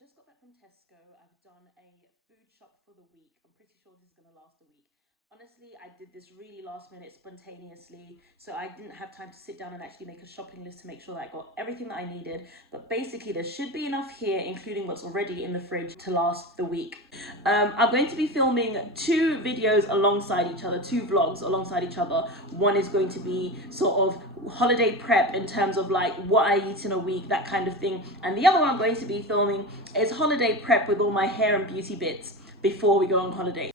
just got back from Tesco. I've done a food shop for the week. I'm pretty sure this is going to last a week. Honestly, I did this really last minute spontaneously, so I didn't have time to sit down and actually make a shopping list to make sure that I got everything that I needed. But basically, there should be enough here, including what's already in the fridge, to last the week. I'm going to be filming two videos alongside each other, two vlogs alongside each other. One is going to be sort of holiday prep in terms of like what I eat in a week, that kind of thing. And the other one I'm going to be filming is holiday prep with all my hair and beauty bits before we go on holiday.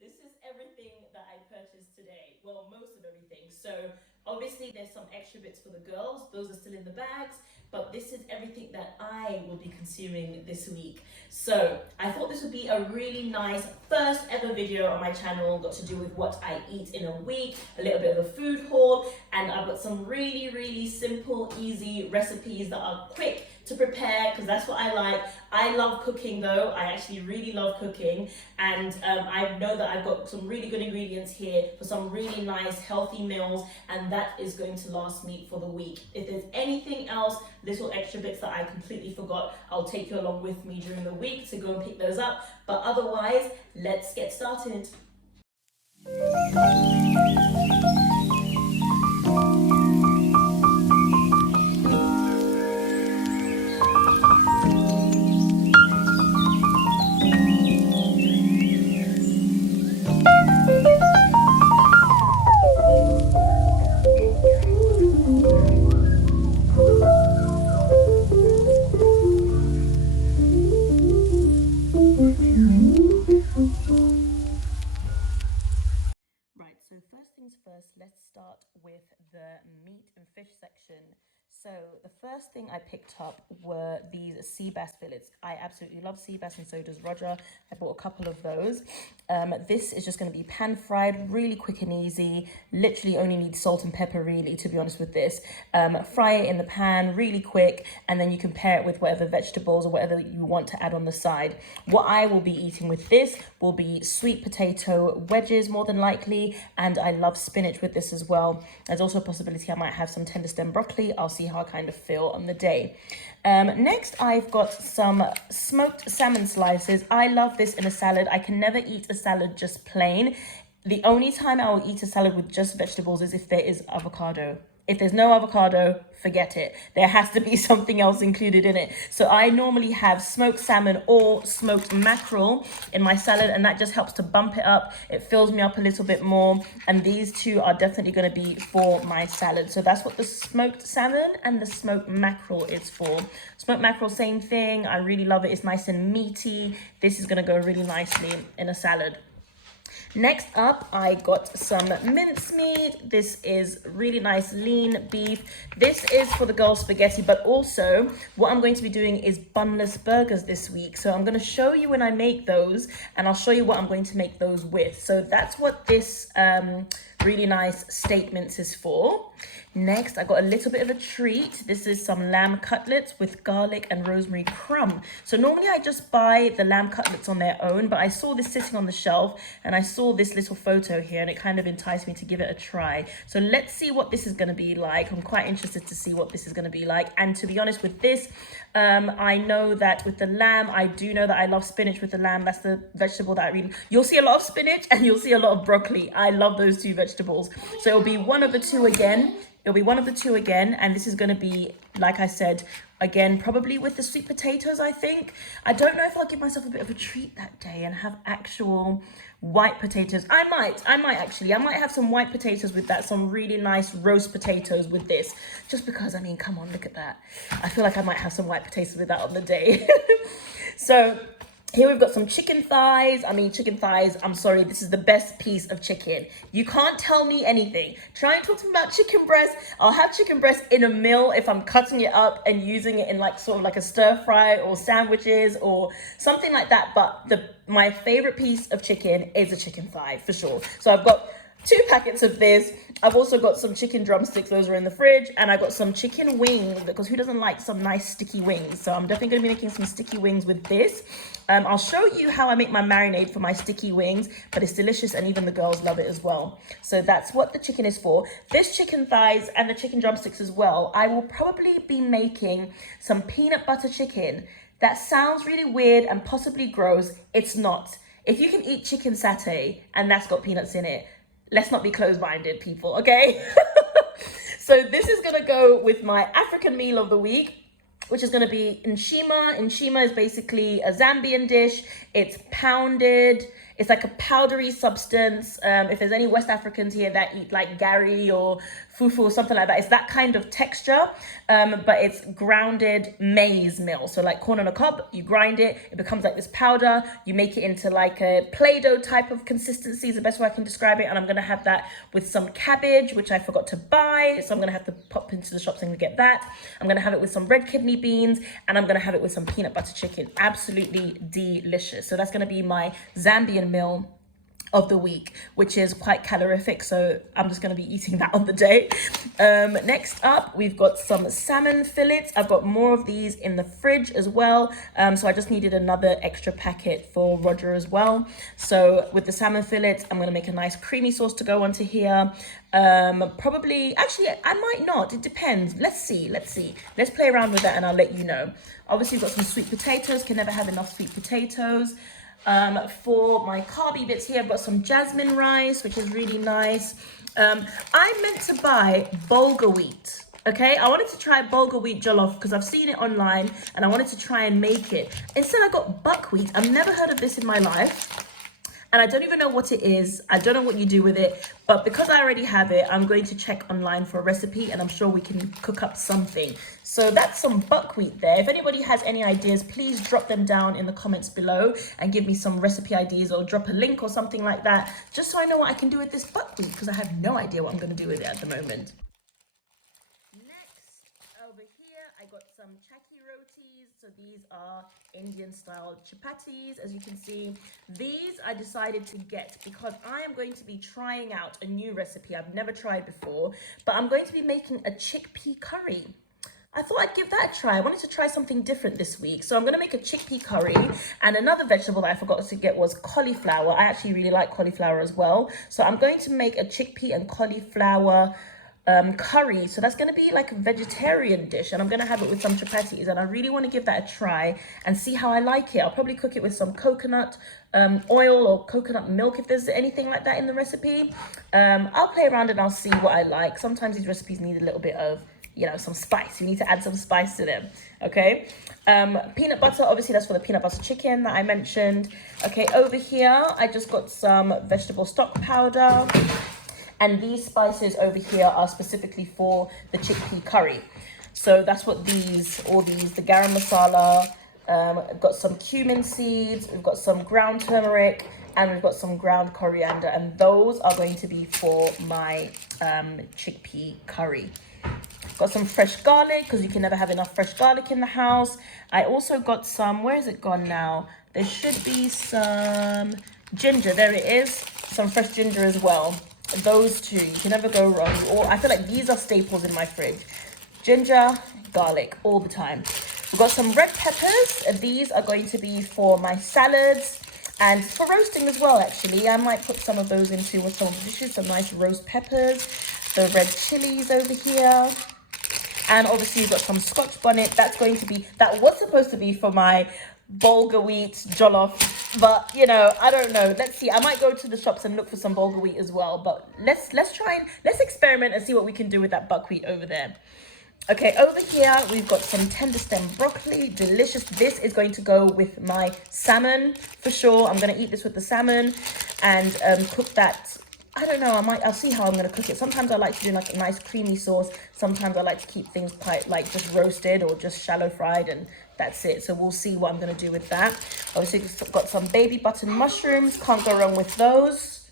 This is everything that I purchased today. Well, most of everything. So obviously there's some extra bits for the girls. Those are still in the bags. But this is everything that I will be consuming this week. So I thought this would be a really nice first ever video on my channel, got to do with what I eat in a week, a little bit of a food haul, and I've got some really simple, easy recipes that are quick to prepare, because that's what I like. I love cooking though. I actually really love cooking, and I know that I've got some really good ingredients here for some really nice healthy meals, and that is going to last me for the week. If there's anything else, little extra bits that I completely forgot, I'll take you along with me during the week to go and pick those up. But otherwise, let's get started. So first things first, let's start with the meat and fish section. So the first thing I picked up were these sea bass fillets. I absolutely love sea bass, and so does Roger. I bought a couple of those. This is just going to be pan fried, really quick and easy. Literally only need salt and pepper, really, to be honest with this. Fry it in the pan, really quick, and then you can pair it with whatever vegetables or whatever you want to add on the side. What I will be eating with this will be sweet potato wedges, more than likely, and I love spinach with this as well. There's also a possibility I might have some tender stem broccoli. I'll see how I kind of feel on the day. Next, I've got some smoked salmon slices. I love this in a salad. I can never eat a salad just plain. The only time I will eat a salad with just vegetables is if there is avocado. If there's no avocado, forget it. There has to be something else included in it. So I normally have smoked salmon or smoked mackerel in my salad, and that just helps to bump it up. It fills me up a little bit more. And these two are definitely going to be for my salad. So that's what the smoked salmon and the smoked mackerel is for. Smoked mackerel, same thing. I really love it. It's nice and meaty. This is going to go really nicely in a salad. Next up, I got some mincemeat. This is really nice lean beef. This is for the girls' spaghetti, but also what I'm going to be doing is bunless burgers this week. So I'm going to show you when I make those, and I'll show you what I'm going to make those with. So that's what this really nice statements is for. Next, I got a little bit of a treat. This is some lamb cutlets with garlic and rosemary crumb. So normally I just buy the lamb cutlets on their own, but I saw this sitting on the shelf and I saw this little photo here, and it kind of enticed me to give it a try. So let's see what this is going to be like. I'm quite interested to see what this is going to be like. And to be honest with this, I know that with the lamb, I do know that I love spinach with the lamb. That's the vegetable that I really... You'll see a lot of spinach and you'll see a lot of broccoli. I love those two vegetables. So it'll be one of the two again. And this is going to be, like I said, again, probably with the sweet potatoes, I think. I don't know if I'll give myself a bit of a treat that day and have actual white potatoes. I might actually. I might have some white potatoes with that, some really nice roast potatoes with this. Just because, I mean, come on, look at that. I feel like I might have some white potatoes with that on the day. So... here we've got some chicken thighs. I'm sorry, this is the best piece of chicken. You can't tell me anything. Try and talk to me about chicken breast. I'll have chicken breast in a meal if I'm cutting it up and using it in like sort of like a stir fry or sandwiches or something like that. But my favorite piece of chicken is a chicken thigh for sure. So I've got 2 packets of this. I've also got some chicken drumsticks, those are in the fridge, and I got some chicken wings, because who doesn't like some nice sticky wings? So I'm definitely gonna be making some sticky wings with this. I'll show you how I make my marinade for my sticky wings, but it's delicious and even the girls love it as well. So that's what the chicken is for. This chicken thighs and the chicken drumsticks as well, I will probably be making some peanut butter chicken. That sounds really weird and possibly gross. It's not. If you can eat chicken satay and that's got peanuts in it, let's not be closed-minded, people, okay? So this is gonna go with my African meal of the week, which is gonna be nshima. Nshima is basically a Zambian dish. It's pounded. It's like a powdery substance. If there's any West Africans here that eat like gari or fufu or something like that, it's that kind of texture, but it's grounded maize meal. So like corn on a cob, you grind it, it becomes like this powder. You make it into like a Play-Doh type of consistency is the best way I can describe it. And I'm gonna have that with some cabbage, which I forgot to buy. So I'm gonna have to pop into the shops and get that. I'm gonna have it with some red kidney beans, and I'm gonna have it with some peanut butter chicken. Absolutely delicious. So that's gonna be my Zambian meal of the week, which is quite calorific, so I'm just going to be eating that on the day. Next up, we've got some salmon fillets. I've got more of these in the fridge as well, so I just needed another extra packet for Roger as well. So with the salmon fillets, I'm going to make a nice creamy sauce to go onto here. Probably, actually, I might not, it depends. Let's see, let's play around with that and I'll let you know. Obviously, we've got some sweet potatoes, can never have enough sweet potatoes. For my carby bits here, I've got some jasmine rice, which is really nice. I meant to buy bulgur wheat. Okay, I wanted to try bulgur wheat jollof because I've seen it online and I wanted to try and make it. Instead, I got buckwheat. I've never heard of this in my life. And I don't even know what it is. I don't know what you do with it, but because I already have it, I'm going to check online for a recipe and I'm sure we can cook up something. So that's some buckwheat there. If anybody has any ideas, please drop them down in the comments below and give me some recipe ideas or drop a link or something like that, just so I know what I can do with this buckwheat, because I have no idea what I'm going to do with it at the moment. Over here, I got some chaki rotis. So these are Indian style chapatis. As you can see, these I decided to get because I am going to be trying out a new recipe I've never tried before, but I'm going to be making a chickpea curry. I thought I'd give that a try. I wanted to try something different this week. So I'm going to make a chickpea curry, and another vegetable that I forgot to get was cauliflower. I actually really like cauliflower as well. So I'm going to make a chickpea and cauliflower curry. So that's going to be like a vegetarian dish, and I'm going to have it with some chapatis, and I really want to give that a try and see how I like it. I'll probably cook it with some coconut oil or coconut milk if there's anything like that in the recipe. I'll play around and I'll see what I like. Sometimes these recipes need a little bit of, you know, some spice. You need to add some spice to them. Okay, peanut butter, obviously that's for the peanut butter chicken that I mentioned. Okay, over here I just got some vegetable stock powder. And these spices over here are specifically for the chickpea curry. So that's what all these, the garam masala, I've got some cumin seeds, we've got some ground turmeric, and we've got some ground coriander. And those are going to be for my chickpea curry. Got some fresh garlic, because you can never have enough fresh garlic in the house. I also got some, where is it gone now? There should be some ginger, there it is. Some fresh ginger as well. Those two, you can never go wrong. Or I feel like these are staples in my fridge. Ginger, garlic, all the time. We've got some red peppers. These are going to be for my salads and for roasting as well, actually. I might put some of those into with some of the dishes, some nice roast peppers. The red chilies over here. And obviously you've got some Scotch bonnet. That was supposed to be for my bulgur wheat jollof, but you know, I don't know. Let's see. I might go to the shops and look for some bulgur wheat as well, but let's experiment and see what we can do with that buckwheat over there. Okay, over here we've got some tender stem broccoli, delicious. This is going to go with my salmon for sure. I'm going to eat this with the salmon and cook that. I don't know, I'll see how I'm going to cook it. Sometimes I like to do like a nice creamy sauce. Sometimes I like to keep things quite like just roasted or just shallow fried, and that's it. So we'll see what I'm going to do with that. Obviously, we've got some baby button mushrooms. Can't go wrong with those.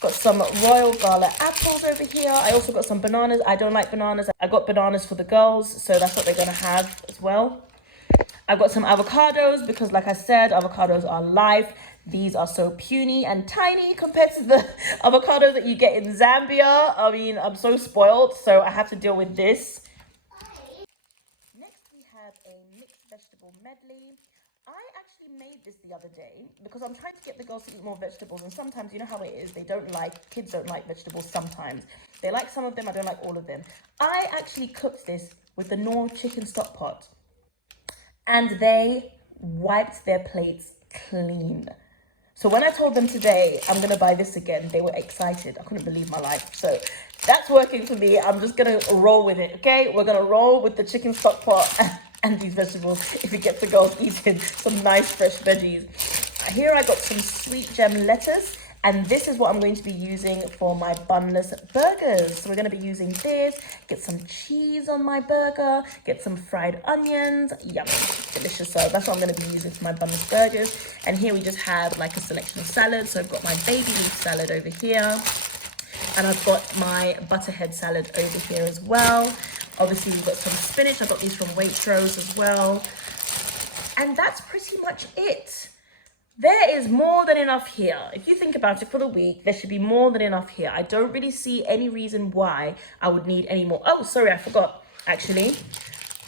Got some royal gala apples over here. I also got some bananas. I don't like bananas. I got bananas for the girls, so that's what they're going to have as well. I've got some avocados because, like I said, avocados are life. These are so puny and tiny compared to the avocados that you get in Zambia. I mean, I'm so spoiled, so I have to deal with this. Next, we have a mixed vegetable medley. I actually made this the other day because I'm trying to get the girls to eat more vegetables, and sometimes, you know how it is, kids don't like vegetables sometimes. They like some of them, I don't like all of them. I actually cooked this with the Knorr chicken stock pot, and they wiped their plates clean. So when I told them today I'm gonna buy this again, they were excited. I couldn't believe my life. So that's working for me. I'm just gonna roll with it, okay? We're gonna roll with the chicken stock pot and these vegetables if it gets the girls eating some nice fresh veggies. Here I got some sweet gem lettuce, and this is what I'm going to be using for my bunless burgers. So we're going to be using this, get some cheese on my burger, get some fried onions, yummy, delicious. So that's what I'm going to be using for my bunless burgers. And here we just have like a selection of salads. So I've got my baby leaf salad over here, and I've got my butterhead salad over here as well. Obviously we've got some spinach. I got these from Waitrose as well. And that's pretty much it. There is more than enough here. If you think about it, for the week, there should be more than enough here. I don't really see any reason why I would need any more. Oh, sorry, I forgot, actually.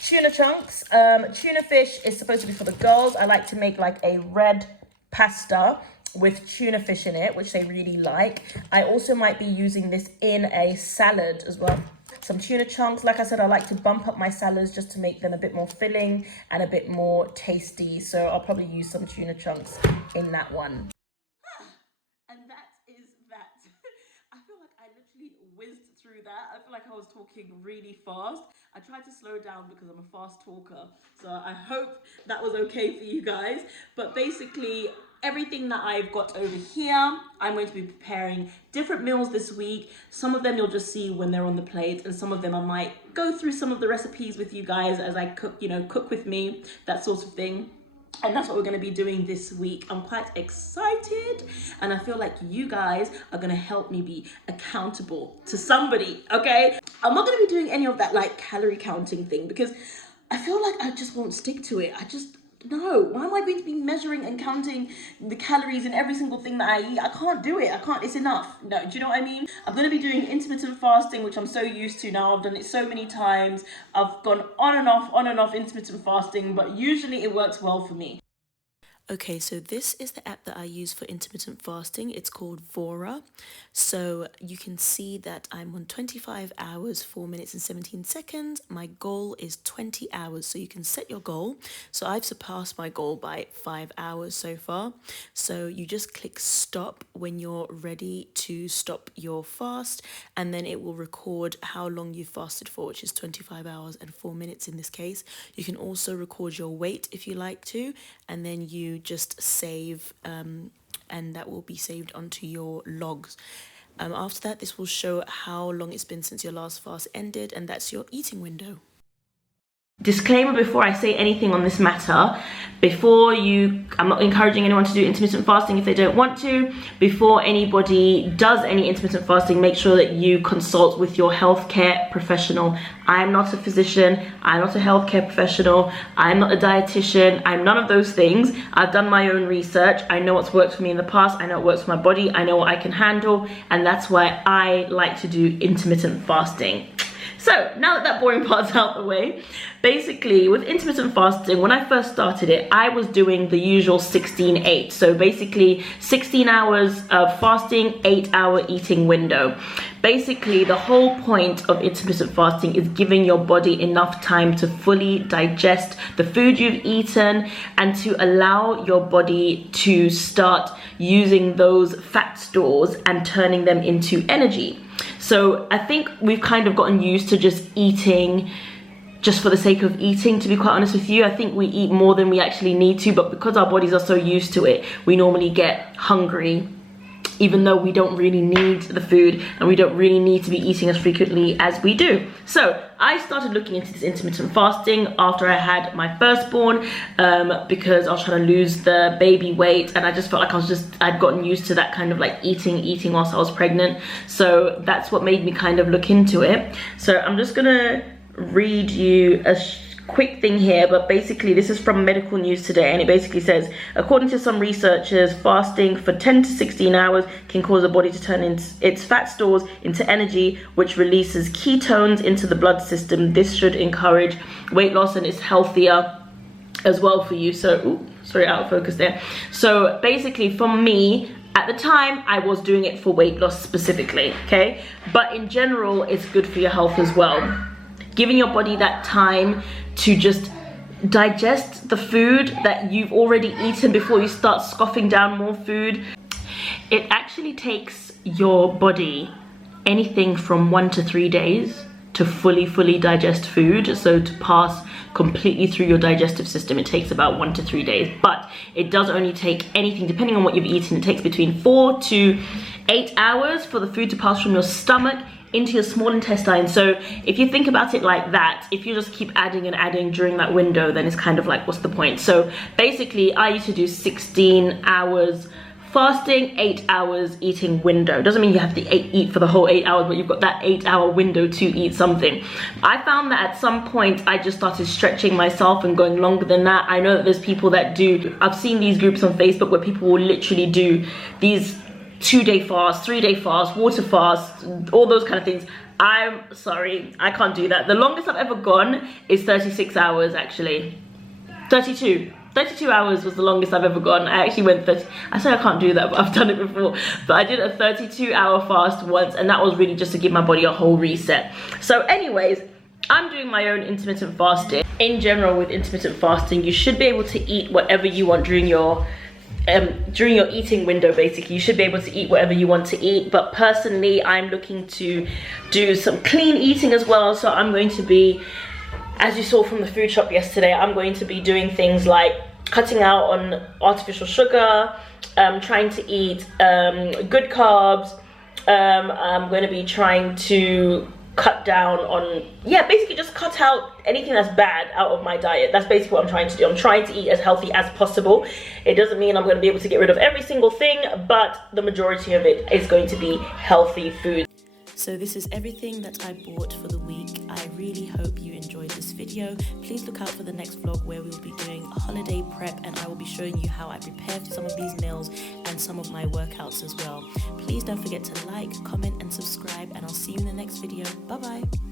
Tuna chunks. Tuna fish is supposed to be for the girls. I like to make like a red pasta with tuna fish in it, which they really like. I also might be using this in a salad as well. Some tuna chunks. Like I said, I like to bump up my salads just to make them a bit more filling and a bit more tasty. So I'll probably use some tuna chunks in that one. And that is that. I feel like I literally whizzed through that. I feel like I was talking really fast. I tried to slow down because I'm a fast talker. So I hope that was okay for you guys. But basically, everything that I've got over here, I'm going to be preparing different meals this week. Some of them you'll just see when they're on the plate, and some of them I might go through some of the recipes with you guys as I cook, you know, cook with me, that sort of thing. And that's what we're going to be doing this week. I'm quite excited, and I feel like you guys are going to help me be accountable to somebody, okay? I'm not going to be doing any of that like calorie counting thing because I feel like I just won't stick to it. No, why am I going to be measuring and counting the calories in every single thing that I eat? I can't do it. It's enough. No, do you know what I mean? I'm going to be doing intermittent fasting, which I'm so used to now. I've done it so many times. I've gone on and off intermittent fasting, but usually it works well for me. Okay, so this is the app that I use for intermittent fasting. It's called Vora. So you can see that I'm on 25 hours, 4 minutes and 17 seconds. My goal is 20 hours. So you can set your goal. So I've surpassed my goal by 5 hours so far. So you just click stop when you're ready to stop your fast, and then it will record how long you fasted for, which is 25 hours and 4 minutes in this case. You can also record your weight if you like to, and then you just save, and that will be saved onto your logs. After that, this will show how long it's been since your last fast ended, and that's your eating window. Disclaimer before I say anything on this matter, I'm not encouraging anyone to do intermittent fasting if they don't want to. Before anybody does any intermittent fasting, make sure that you consult with your healthcare professional. I am not a physician, I'm not a healthcare professional, I'm not a dietitian, I'm none of those things. I've done my own research, I know what's worked for me in the past, I know what works for my body, I know what I can handle, and that's why I like to do intermittent fasting. So now that boring part's out of the way, basically with intermittent fasting, when I first started it, I was doing the usual 16-8. So basically 16 hours of fasting, 8-hour eating window. Basically, the whole point of intermittent fasting is giving your body enough time to fully digest the food you've eaten and to allow your body to start using those fat stores and turning them into energy. So I think we've kind of gotten used to just eating just for the sake of eating, to be quite honest with you. I think we eat more than we actually need to, but because our bodies are so used to it, we normally get hungry, even though we don't really need the food and we don't really need to be eating as frequently as we do. So I started looking into this intermittent fasting after I had my firstborn, because I was trying to lose the baby weight, and I just felt like I'd gotten used to that kind of like eating whilst I was pregnant. So that's what made me kind of look into it. So I'm just gonna read you a quick thing here, but basically this is from Medical News Today, and it basically says, according to some researchers, fasting for 10 to 16 hours can cause the body to turn its fat stores into energy, which releases ketones into the blood system. This should encourage weight loss and is healthier as well for you. So, ooh, sorry, out of focus there. So basically for me, at the time, I was doing it for weight loss specifically, okay? But in general, it's good for your health as well. Giving your body that time to just digest the food that you've already eaten before you start scoffing down more food. It actually takes your body anything from 1 to 3 days to fully digest food. So to pass completely through your digestive system, it takes about 1 to 3 days. But it does only take anything, depending on what you've eaten, it takes between 4 to 8 hours for the food to pass from your stomach into your small intestine. So if you think about it like that, if you just keep adding and adding during that window, then it's kind of like, what's the point? So basically I used to do 16 hours fasting, 8 hours eating window. Doesn't mean you have to eat for the whole 8 hours, but you've got that 8-hour window to eat something. I found that at some point I just started stretching myself and going longer than that. I know that there's people that do, I've seen these groups on Facebook where people will literally do these 2-day fast, 3-day fast, water fast, all those kind of things. I'm sorry, I can't do that. The longest I've ever gone is 36 hours actually. 32 hours was the longest I've ever gone. I actually went 30, I say I can't do that, but I've done it before. But I did a 32-hour fast once, and that was really just to give my body a whole reset. So anyways, I'm doing my own intermittent fasting. In general, with intermittent fasting, you should be able to eat whatever you want during your eating window. Basically, you should be able to eat whatever you want to eat, but personally I'm looking to do some clean eating as well. So I'm going to be, as you saw from the food shop yesterday, I'm going to be doing things like cutting out on artificial sugar, trying to eat good carbs. I'm going to be trying to cut down on, yeah, basically just cut out anything that's bad out of my diet. That's basically what I'm trying to do. I'm trying to eat as healthy as possible. It doesn't mean I'm going to be able to get rid of every single thing, but the majority of it is going to be healthy food. So this is everything that I bought for the week. I really hope you enjoyed this video. Please look out for the next vlog where we'll be doing a holiday prep, and I will be showing you how I prepare for some of these meals and some of my workouts as well. Please don't forget to like, comment and subscribe, and I'll see you in the next video. Bye bye.